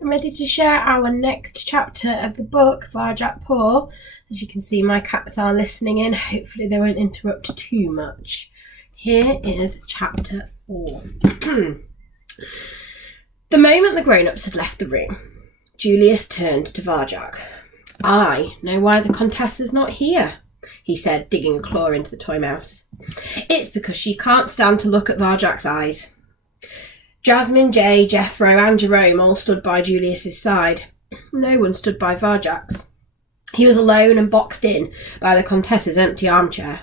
I'm ready to share our next chapter of the book, Varjak Paw. As you can see, my cats are listening in. Hopefully they won't interrupt too much. Here is chapter 4. The moment the grown-ups had left the room, Julius turned to Varjak. "I know why the Contessa's not here," he said, digging a claw into the toy mouse. "It's because she can't stand to look at Varjak's eyes." Jasmine, Jay, Jethro and Jerome all stood by Julius's side. No one stood by Varjak's. He was alone and boxed in by the Contessa's empty armchair.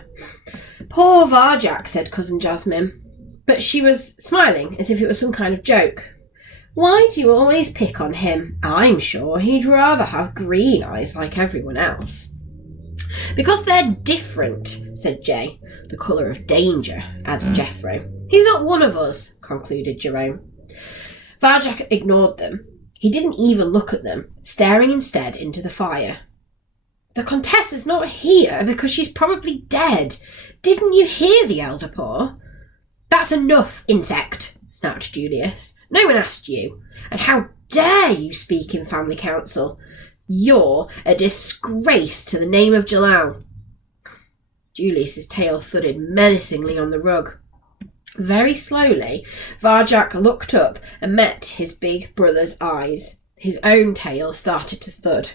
"Poor Varjak," said cousin Jasmine, but she was smiling as if it was some kind of joke. "Why do you always pick on him? I'm sure he'd rather have green eyes like everyone else." "Because they're different," said Jay. "The colour of danger," added Jethro. "He's not one of us," concluded Jerome. Varjak ignored them. He didn't even look at them, staring instead into the fire. "The Contessa's not here because she's probably dead. Didn't you hear the Elder Paw?" "That's enough, insect," snapped Julius. "No one asked you. And how dare you speak in family council? You're a disgrace to the name of Jalal." Julius's tail thudded menacingly on the rug. Very slowly, Varjak looked up and met his big brother's eyes. His own tail started to thud.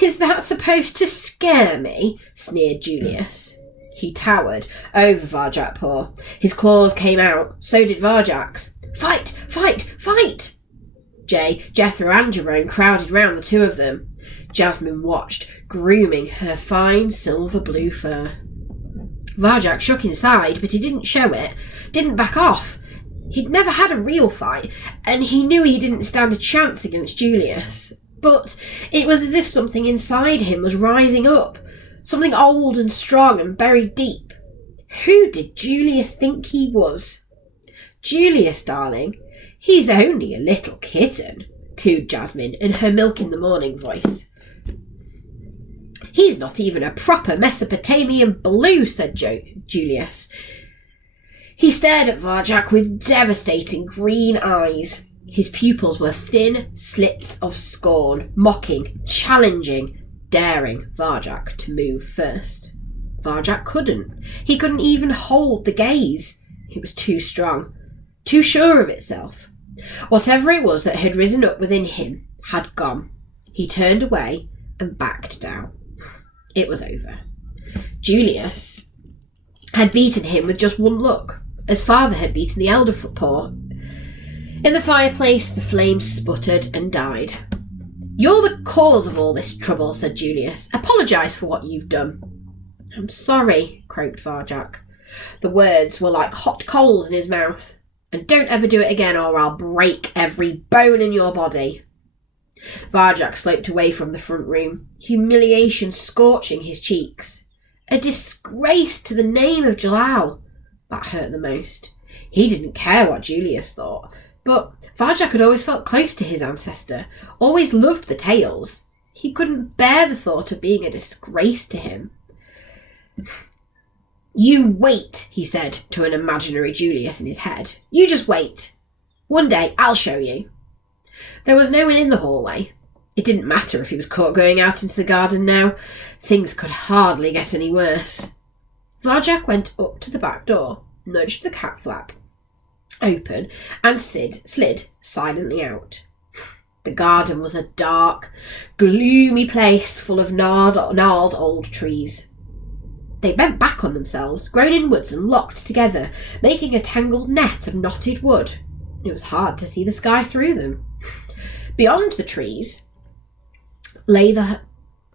"Is that supposed to scare me?" sneered Julius. He towered over Varjak Paw. His claws came out, so did Varjak's. "Fight! Fight! Fight!" Jay, Jethro and Jerome crowded round the two of them. Jasmine watched, grooming her fine silver blue fur. Varjak shook inside, but he didn't show it, didn't back off. He'd never had a real fight, and he knew he didn't stand a chance against Julius. But it was as if something inside him was rising up, something old and strong and buried deep. Who did Julius think he was? "Julius, darling, he's only a little kitten," cooed Jasmine in her milk-in-the-morning voice. "He's not even a proper Mesopotamian blue," said Julius. He stared at Varjak with devastating green eyes. His pupils were thin slits of scorn, mocking, challenging, daring Varjak to move first. Varjak couldn't. He couldn't even hold the gaze. It was too strong, too sure of itself. Whatever it was that had risen up within him had gone. He turned away and backed down. It was over. Julius had beaten him with just one look, as father had beaten the Elder Paw. In the fireplace, the flames sputtered and died. "You're the cause of all this trouble," said Julius. "Apologise for what you've done." "I'm sorry," croaked Varjak. The words were like hot coals in his mouth. "And don't ever do it again or I'll break every bone in your body." Varjak sloped away from the front room, humiliation scorching his cheeks. A disgrace to the name of Jalal. That hurt the most. He didn't care what Julius thought, but Varjak had always felt close to his ancestor, always loved the tales. He couldn't bear the thought of being a disgrace to him. "You wait," he said to an imaginary Julius in his head. "You just wait. One day I'll show you." There was no one in the hallway. It didn't matter if he was caught going out into the garden now. Things could hardly get any worse. Varjak went up to the back door, nudged the cat flap open, and slid silently out. The garden was a dark, gloomy place full of gnarled old trees. They bent back on themselves, grown inwards and locked together, making a tangled net of knotted wood. It was hard to see the sky through them. Beyond the trees lay the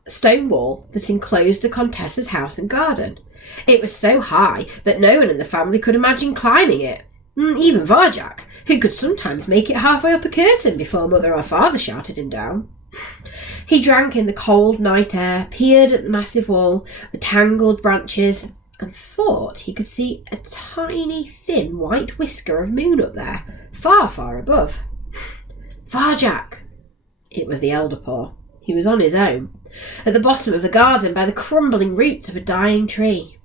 stone wall that enclosed the Contessa's house and garden. It was so high that no one in the family could imagine climbing it. Even Varjak, who could sometimes make it halfway up a curtain before mother or father shouted him down. He drank in the cold night air, peered at the massive wall, the tangled branches, and thought he could see a tiny, thin white whisker of moon up there, far, far above. "Varjak!" It was the Elder Paw. He was on his own, at the bottom of the garden by the crumbling roots of a dying tree.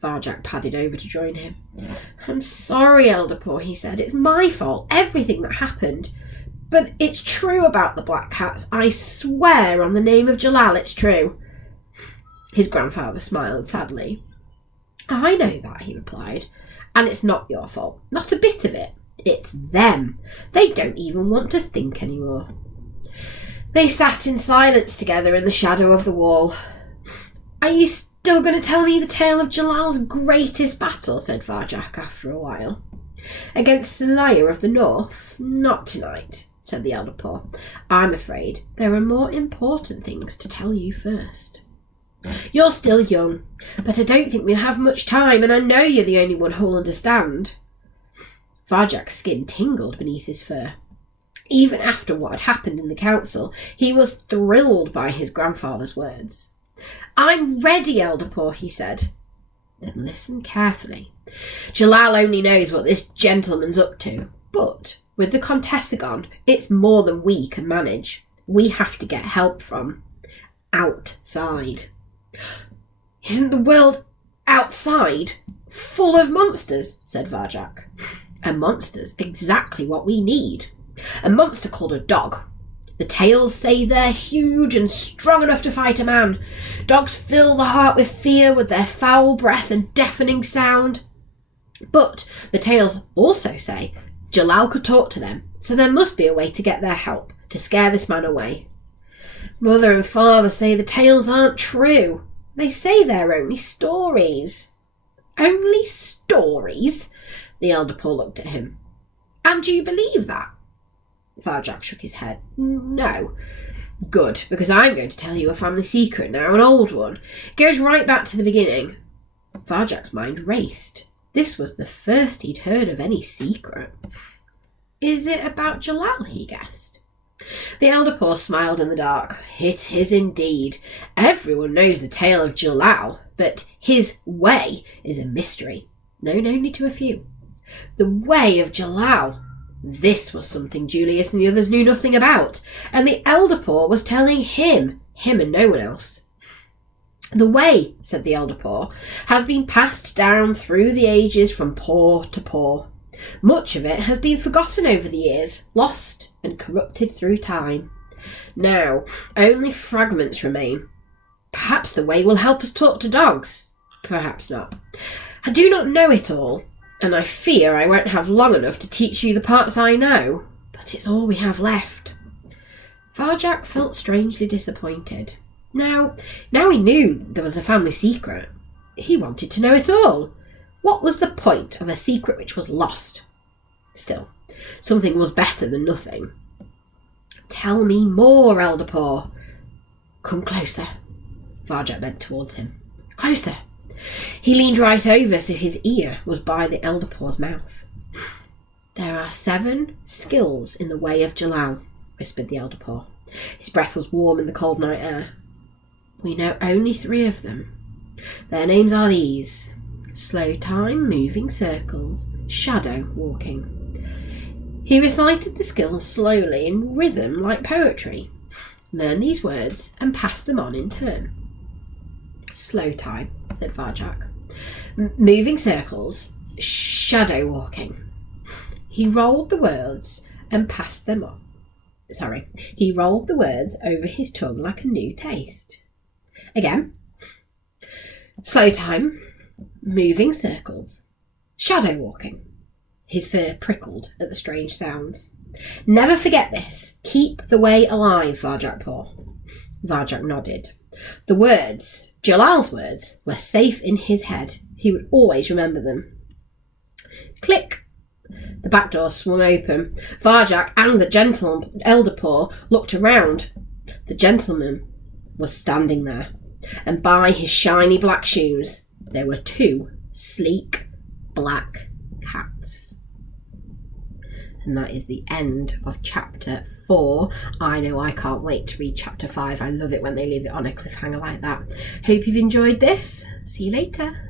Varjak padded over to join him. "I'm sorry, Elder Paw," he said. "It's my fault, everything that happened. But it's true about the black cats. I swear on the name of Jalal it's true. His grandfather smiled sadly. I know that, he replied, and it's not your fault. Not a bit of it. It's them. They don't even want to think anymore. They sat in silence together in the shadow of the wall. Are you still going to tell me the tale of Jalal's greatest battle? Said Varjak after a while. Against Salaya of the North? Not tonight, said the elder paw. I'm afraid there are more important things to tell you first. You're still young, but I don't think we'll have much time, and I know you're the only one who'll understand. Varjak's skin tingled beneath his fur. Even after what had happened in the council, he was thrilled by his grandfather's words. I'm ready, elder paw, he said. Then listen carefully. Jalal only knows what this gentleman's up to, but with the Contessa gone, it's more than we can manage. We have to get help from outside. Isn't the world outside full of monsters? Said Varjak. A monster's exactly what we need. A monster called a dog. The tales say they're huge and strong enough to fight a man. Dogs fill the heart with fear with their foul breath and deafening sound. But the tales also say Jalal could talk to them, so there must be a way to get their help, to scare this man away. Mother and father say the tales aren't true. They say they're only stories. Only stories? The elder paw looked at him. And do you believe that? Varjak shook his head. No. Good, because I'm going to tell you a family secret now, an old one. It goes right back to the beginning. Varjak's mind raced. This was the first he'd heard of any secret. Is it about Jalal, he guessed. The elder paw smiled in the dark. It is indeed. Everyone knows the tale of Jalal, but his way is a mystery, known only to a few. The way of Jalal. This was something Julius and the others knew nothing about, and the elder paw was telling him and no one else. The way, said the elder paw, has been passed down through the ages from paw to paw. Much of it has been forgotten over the years, lost and corrupted through time. Now, only fragments remain. Perhaps the way will help us talk to dogs. Perhaps not. I do not know it all, and I fear I won't have long enough to teach you the parts I know, but it's all we have left. Varjak felt strangely disappointed. Now he knew there was a family secret. He wanted to know it all. What was the point of a secret which was lost? Still, something was better than nothing. Tell me more, elder paw. Come closer. Varjak bent towards him. Closer. He leaned right over so his ear was by the elder paw's mouth. There are 7 skills in the way of Jalal, whispered the elder paw. His breath was warm in the cold night air. We know only 3 of them. Their names are these: slow time, moving circles, shadow walking. He recited the skills slowly in rhythm like poetry. Learn these words and pass them on in turn. Slow time, said Varjak. Moving circles, shadow walking. He rolled the words and passed them on. He rolled the words over his tongue like a new taste. Again. Slow time, moving circles, shadow walking. His fur prickled at the strange sounds. Never forget this. Keep the way alive, Varjak Paw. Varjak nodded. The words, Jalal's words, were safe in his head. He would always remember them. Click. The back door swung open. Varjak and the gentleman, elder paw, looked around. The gentleman was standing there, and by his shiny black shoes there were 2 sleek black cats. And that is the end of chapter 4. I know I can't wait to read chapter 5. I love it when they leave it on a cliffhanger like that. Hope you've enjoyed this. See you later.